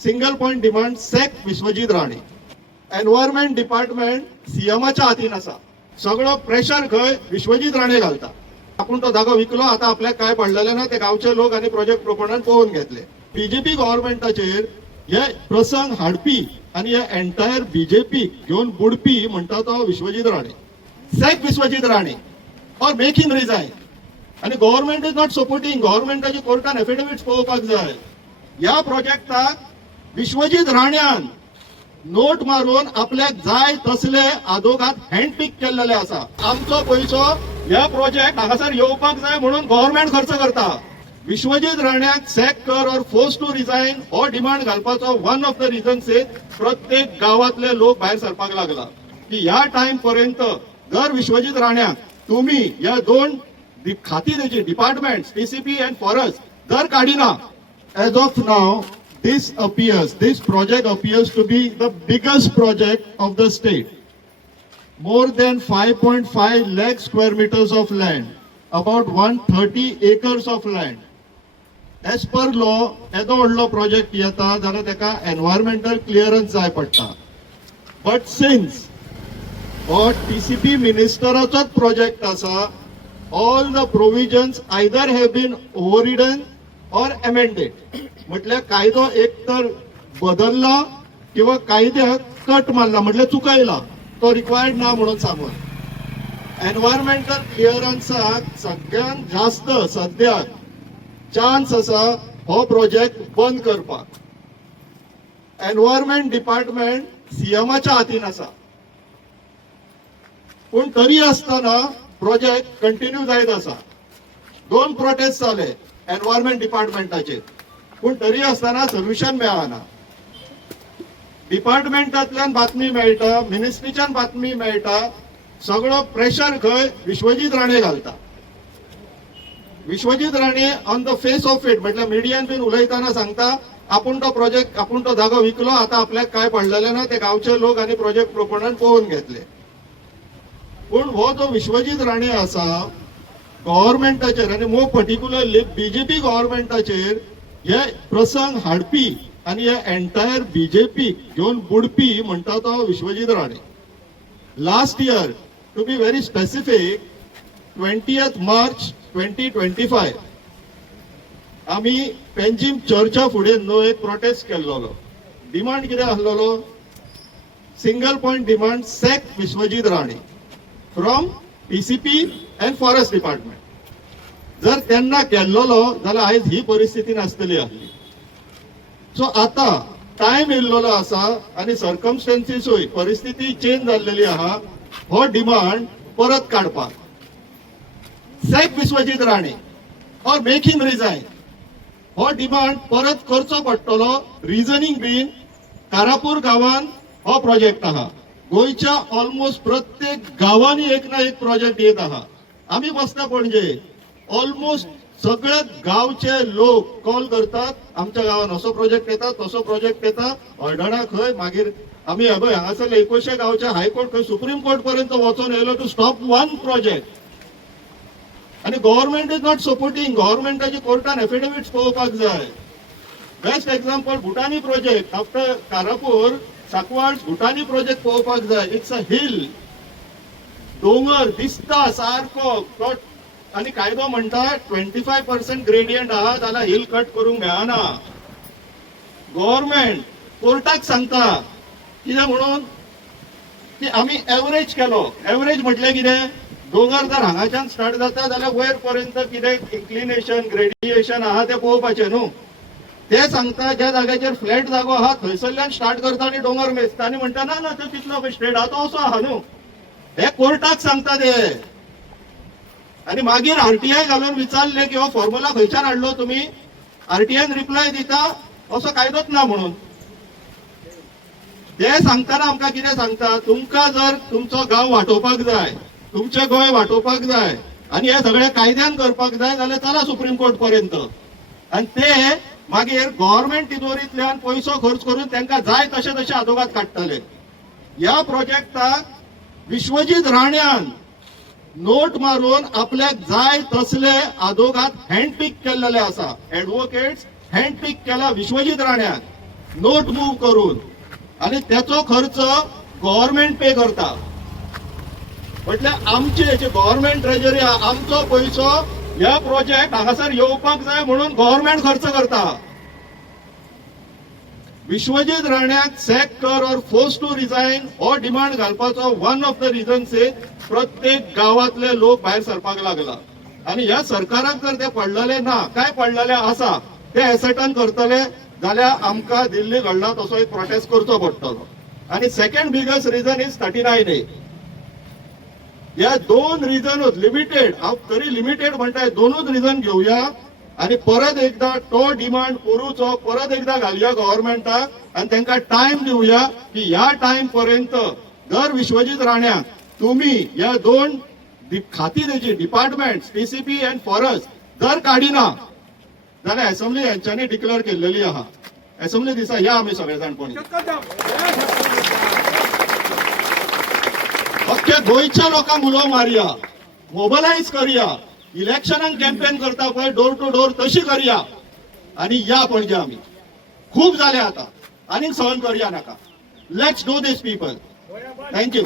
Single point demand sack Vishwajit Rane. Environment department सीएमाच्या हातीन आसा. सगळो प्रेशर खंय विश्वजीत राणे घालता. आपण तो जागो विकलो, आता आपल्याक काय पडलेले ना ते गावचे लोक आणि प्रोजेक्ट प्रोपोनंट पळोवन घेतले. बीजेपी गव्हर्नमेंटाचेर हे प्रसंग हाडपी आणि हे एंटायर बीजेपी घेऊन बुडपी म्हणटा तो Vishwajit Rane. Sack Vishwajit Rane or make him resign. आणि गव्हर्नमेंट इज नॉट सपोर्टिंग. गव्हर्नमेंटाची कोर्टान एफिडेविट्स पळोवपाक जाय. या प्रोजेक्टाक विश्वजीत राण्यान नोट मारून आपल्याक जाय तसले आदोगाद हँडपिक केलेले आसा. आमचो पयसो ह्या प्रोजेक्ट हांगासर येवपाक जाय म्हणून गव्हर्नमेंट खर्च करता. विश्वजीत राण्याक सॅक कर और फोर्स टू रिझाइन हो डिमांड घालपाचो वन ऑफ द रिझन्स प्रत्येक गावातले लोक भायर सरपाक लागला की ह्या टाइम पर्यंत जर विश्वजीत राण्याक तुम्ही या दोन खाती त्याची डिपार्टमेंट टीसीपी अँड फॉरेस्ट जर काढिना, as of now this project appears to be the biggest project of the state. More than 5.5 lakh square meters of land, about 130 acres of land. As per law, येदो व्हडलो project येता जाल्यार तेका environmental clearance जाय पडटा. But since TCP ministeraचोच project आसा, all the provisions either have been overridden or amended. म्हटल्यार कायदो एक तर बदलला किंवा कायद्याक कट मारला, म्हटल्यार चुकयला, तो रिक्वायर्ड ना म्हणून सांगून. एनवायरमेंटल क्लिअरन्साक सगळ्यात जास्त सद्याक चान्स आसा हो प्रोजेक्ट बंद करपाक. एनवायरमेंट डिपार्टमेंट सीएमाच्या हातीन आसा. पण तरी आसतना प्रोजेक्ट कंटिन्यू जायत आसा. 2 प्रोटेस्ट जाले एनवायरमेंट डिपार्टमेंटाचेर, पण तरी आसतना सोल्युशन मेळना. डिपार्टमेंटांतल्यान बातमी मेळटा, मिनिस्ट्रीच्यान बातमी मेळटा, सगळो प्रेशर खंय विश्वजीत राणे घालता. Vishwajit Rane on the face of it म्हटल्यार मिडियान बीन उलयतना सांगता आपण तो जागो विकलो, आता आपल्याक काय पडलेले ना ते गावचे लोक आणि प्रोजेक्ट प्रोपोनंट पळोवन घेतले. पण हो जो विश्वजीत राणे आसा गव्हर्नमेंटाचेर आणि मोर पर्टिक्युलरली बीजेपी गव्हर्नमेंटाचेर हे प्रसंग हाडपी आणि हे एंटायर बीजेपी घेऊन बुडपी म्हणटा तो Vishwajit Rane. Last year to be very specific 20th March 2025 आम्ही पेंजीम चर्चा फुडें न्हू एक प्रोटेस्ट केल्लो. डिमांड कितें आसलेलो? Single point demand sack Vishwajit Rane from TCP and forest department. जर त्यांना केल्लो जाल्यार आयज ही परिस्थिती नासतली आसली. सो आता टाइम येयल्लो आसा आणि सर्कमस्टन्सीसूय परिस्थिती चेंज जाल्लेली आहा हो डिमांड परत काडपाक. Sack Vishwajit Rane or make him resign हो डिमांड परत करचो पडटलो. रिझनिंग बीन कारापूर गावान हो प्रोजेक्ट आहा. गोयच्या ऑलमोस्ट प्रत्येक गावांनी एक ना एक प्रोजेक्ट येत आहा. आम्ही बसता पणजे ऑलमोस्ट सगळे गावचे लोक कॉल करतात, आमच्या गावात असो प्रोजेक्ट येता तसो प्रोजेक्ट येता. हळडणा खंय मागीर आम्ही हांगासर 21 गावच्या हायकोर्ट खंय सुप्रीम कोर्ट पर्यंत वचून येयलो टू स्टॉप वन प्रोजेक्ट. आणि गव्हर्नमेंट इज नॉट सपोर्टिंग. गव्हर्नमेंटाची कोर्टान एफिडेविट्स पळोवपाक जाय. Best example Bhutani project after Karapur Sakwad Bhutani project पळोवपाक जाय. इट्स अ हिल, डोंगर दिसता सारको आणि कायदो म्हणटा 25% ग्रेडियंट आहा जाल्यार हिल कट करूंक मेळना. गव्हर्नमेंट कोर्टाक सांगता कितें म्हणून की आम्ही एव्हरेज केलो. एव्हरेज म्हटल्यार कितें? दोंगर जर हांगाच्यान स्टार्ट जाता जाल्यार वयर पर्यंत कितें इन्क्लिनेशन ग्रेडिएशन आहा ते पळोवपाचें न्हू. ते सांगता ज्या जाग्याचेर फ्लॅट जागो आहा थंयसरल्यान स्टार्ट करता आणि डोंगर मेजता आणि म्हणटा ना ना तो तितलो स्ट्रेट आहा तो असो आहा न्हू. हे कोर्टाक सांगता ते. आणि मागीर आरटीआय घालून विचारले की हो फॉर्म्युला खंयच्यान हाडलो तुम्ही? आरटीआयन रिप्लाय दिता असो कायदोच ना म्हणून. ते सांगताना आमकां कितें सांगता? तुमकां जर तुमचो गांव वांटोवपाक जाय, तुमचे गोंय वांटोवपाक जाय आणि हे सगळे कायद्यान करपाक जाय जाल्यार चला सुप्रीम कोर्ट पर्यंत. आणि ते मागीर गव्हर्नमेंट तिजोरींतल्यान पयसो खर्च करून तांकां जाय तशे तशे आदोगाद काडटले. ह्या प्रोजेक्टाक विश्वजीत राण्यान नोट मारून आपल्याक जाय तसले आदोगाद हँडपिक केलेले आसा. ऍडव्होकेट्स हँडपिक केला विश्वजीत राण्याक. नोट मूव करून आणि त्याचो खर्च गव्हर्नमेंट पे करता. म्हटल्यार आमचे हेचे गव्हर्नमेंट ट्रेजरी आमचो पयसो ह्या प्रोजेक्ट हांगासर येवपाक जाय म्हणून गव्हर्नमेंट खर्च करता. विश्वजीत राण्याक सॅक कर और फोर्स टू रिजाइन हो डिमांड घालपाचो वन ऑफ द रिझन्स प्रत्येक गावातले लोक भायर सरपाक लागला. आणि ह्या सरकाराक जर ते पडलेले ना काय पडलेले आसा ते एसर्टन करतले जाल्यार आमकां दिल्ली घडला तसो एक प्रोटेस्ट करचो पडटलो. आणि second biggest reason is 39A. या दोन रिझनूच लिमिटेड, हांव तरी लिमिटेड म्हणटाय, दोनूच रिझन घेवया आणि परत एकदा तो डिमांड करूचो, परत एकदा घालया गव्हर्नमेंटाक आणि तांकां टाइम दिवया की ह्या टाइम पर्यंत दर विश्वजीत राण्याक तुम्ही या दोन खाती तेजी डिपार्टमेंट टीसीपी अँड फॉरेस्ट जर काडिना जाल्यार असेंब्ली यांच्यानी डिक्लेअर केलेली आहा. असेंब्ली दिसा या आम्ही सगळे जाण कोणी अख्ख्या गोंयच्या लोकांक उलो मारया, मोबिलायज करया, इलेक्शनाक कॅम्पेन करता पळय डोर टू डोर तशी करया आणि या पणजे आमी. खूप जाले आता, आनीक सहन करया नाका. Let's do this people. Thank you.